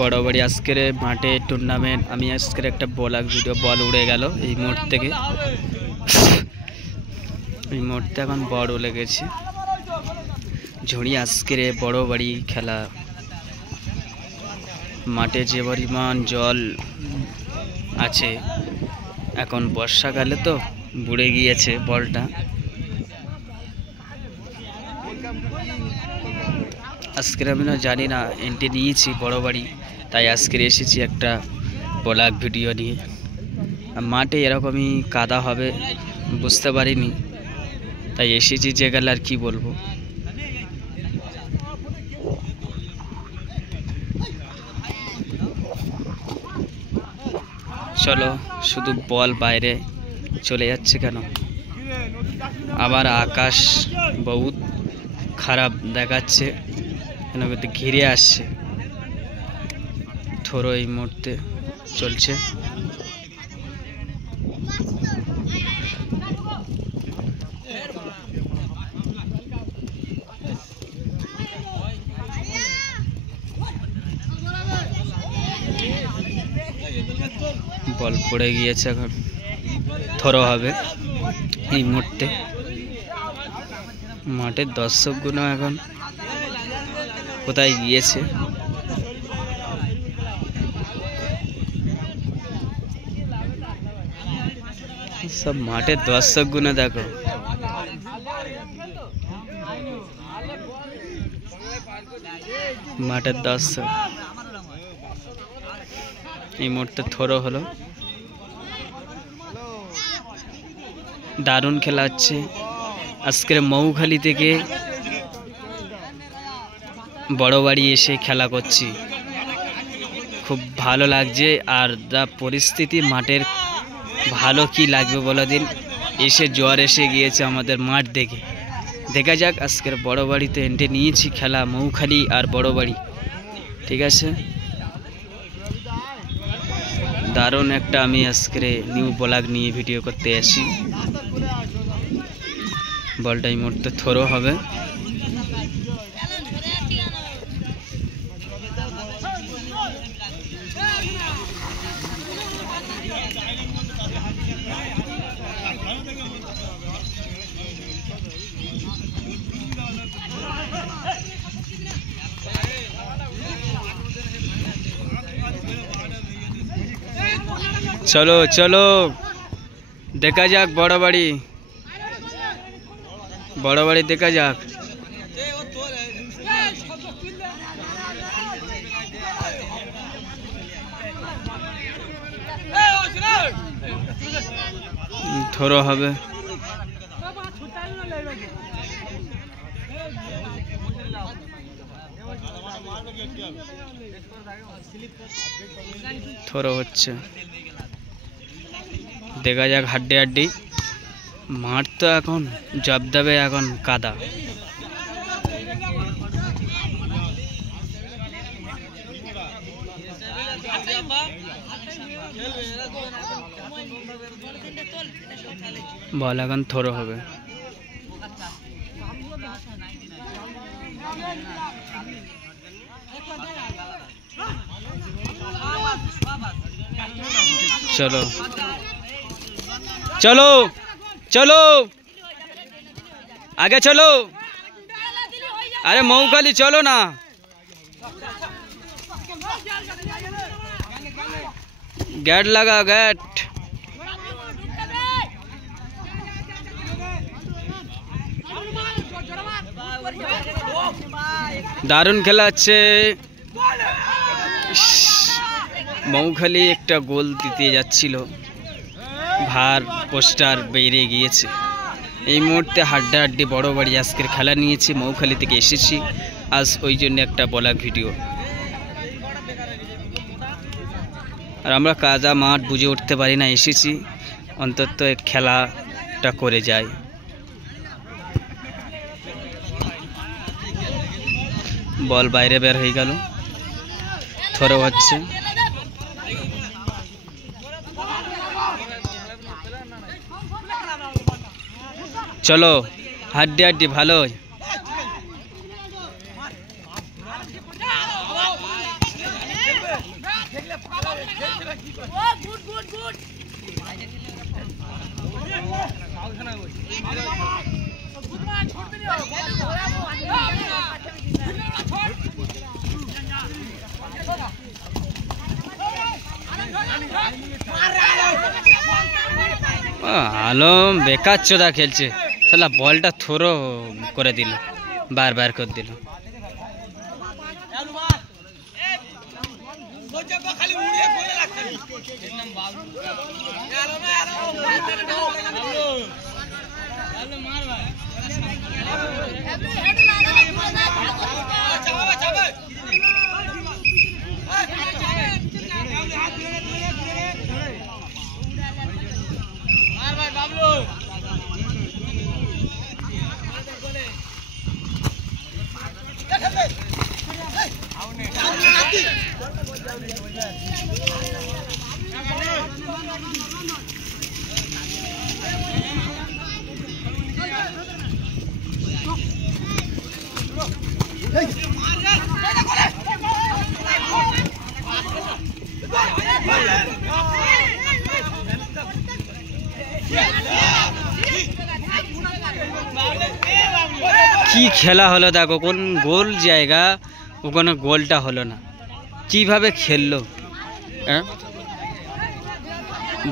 বড়বাড়ি আজকের মাঠে টুর্নামেন্ট। আমি আজকের একটা ভিডিও বল উড়ে গেল এই মোড় থেকে। এই মুহূর্তে এখন বড় লেগেছে ঝুড়ি। আজকের বড়বাড়ি খেলা মাঠে যে পরিমাণ জল আছে, এখন বর্ষাকালে তো বুড়ে গিয়েছে বলটা। আজকের আমি না জানি না এন্ট্রি নিয়েছি বড়বাড়ি, তাই আজকের এসেছি একটা ব্লগ ভিডিও নিয়ে। মাঠে এরকমই কাদা হবে বুঝতে পারিনি, তাই এসেছি যে গেলে আর কি বলবো। চলো, শুধু বল বাইরে চলে যাচ্ছে কেন? আবার আকাশ বহুত খারাপ দেখাচ্ছে, কেন ঘিরে আসছে। থ্রো এই মুহূর্তে চলছে। বল পড়ে গিয়েছে, এখন থ্রো হবে এই মুহূর্তে। মাঠের দর্শকগুলো এখন কোথায় গিয়েছে? সব মাঠের দর্শকগুলো দেখো। মাঠের দর্শক এই মুহূর্তে থ্রো হলো। দারুণ খেলা হচ্ছে আজকের। মৌখালি থেকে বড়বাড়ি এসে খেলা করছি, খুব ভালো লাগছে। আর যা পরিস্থিতি মাঠের, ভালো কি লাগবে বলো দিন। এসে জ্বর এসে গিয়েছে আমাদের মাঠ দেখে। দেখা যাক, আজকের বড়বাড়িতে এন্ট্রি নিয়েছি খেলা মৌখালি আর বড়বাড়ি, ঠিক আছে। দারুণ একটা আমি আজকের নিউ ব্লগ নিয়ে ভিডিও করতে আসি। বলটা এই মুহূর্তে থ্রো হবে। চলো চলো, দেখা যাক বড়বাড়ি দেখা যাক। থ্রো হবে। থ্রো হচ্ছে, দেখা যাক। হাড্ডি হাড্ডি মাঠ তো এখন জবদাবে, এখন কাদা। বল এখন থ্রো হবে। চলো চলো চলো, আগে চলো। আরে মৌখালি চলো না। গেট লাগা, গেট। দারুণ খেলা হচ্ছে। মৌখালি একটা গোল দিতে যাচ্ছিল, ভার পোস্টার বেরিয়ে গিয়েছে। এই মুহূর্তে হাড্ডাহাড্ডি বড়বাড়ি আজকের খেলা নিয়েছি। মৌখালি থেকে এসেছি আজ, ওই জন্য একটা ব্লগ ভিডিও। আর আমরা কাদা মাঠ বুঝে উঠতে পারি না, এসেছি অন্তত খেলাটা করে যাই। বল বাইরে বের হয়ে গেল, থ্রো হচ্ছে। চলো, হাড্ডি হাড্ডি ভালো। আলম বেকার চোদা খেলছে, শালা বলটা থ্রো করে দিল, বারবার করে দিল। কি খেলা হলো দেখো, কোন গোল জায়গা ওখানে গোলটা হলো না, কিভাবে খেললো।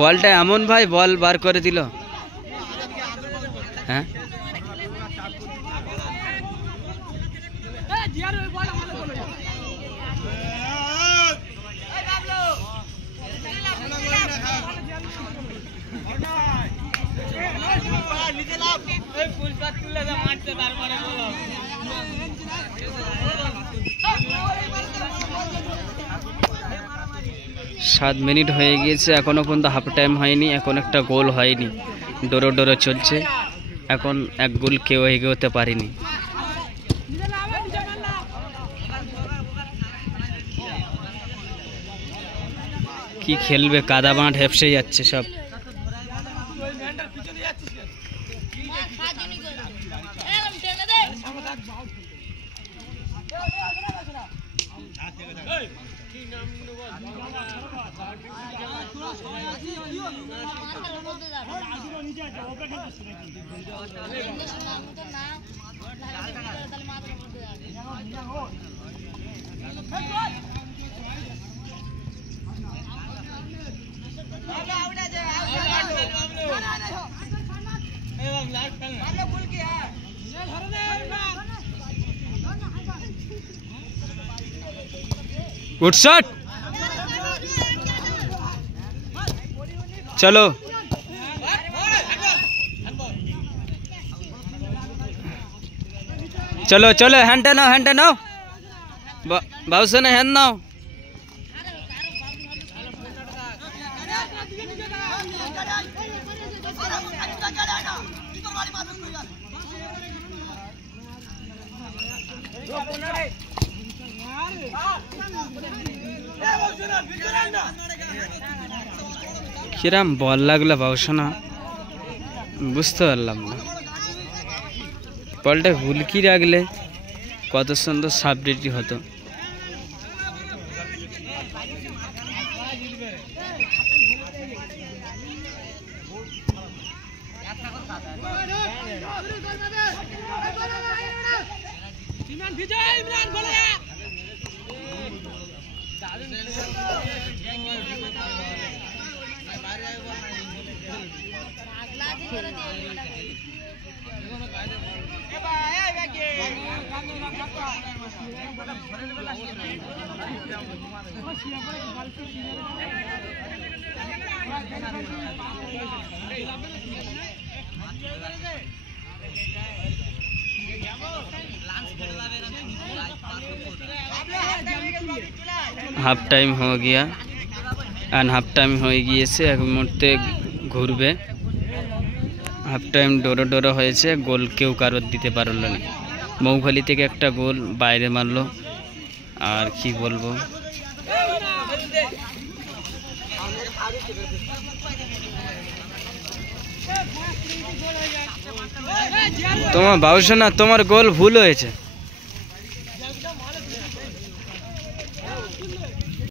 বলটা এমন ভাই বল বার করে দিল। হ্যাঁ সাত মিনিট হয়ে গিয়েছে, এখনো পর্যন্ত হাফ টাইম হয়নি, এখন একটা গোল হয়নি, ডোরো ডোরো চলছে, এখন এক গোল কেউ এগোতে পারেনি। কি খেলবে, কাদা মাঠ হেপসে যাচ্ছে সব। गुड शॉट, चलो चलो चलो, हैंड नाओ बाबू से हैंड नाओ। কিরাম বল লাগলো বাবুসোনা, বুঝতে পারলাম না। বলটা হুলকি রাখলে কত সুন্দর সাবজেক্টই হতো। হাফ টাইম হয়ে গিয়া আর হাফ টাইম হয়ে গিয়েছে, এক মুহূর্তে ঘুরবে। হাফ টাইম ডোরো ডোরো হয়েছে, গোল কেউ কারোর দিতে পারল না। মৌখালি থেকে একটা গোল বাইরে মারলো, আর কি বলবো। তোমার বাবুসোনা, তোমার গোল ভুল হয়েছে।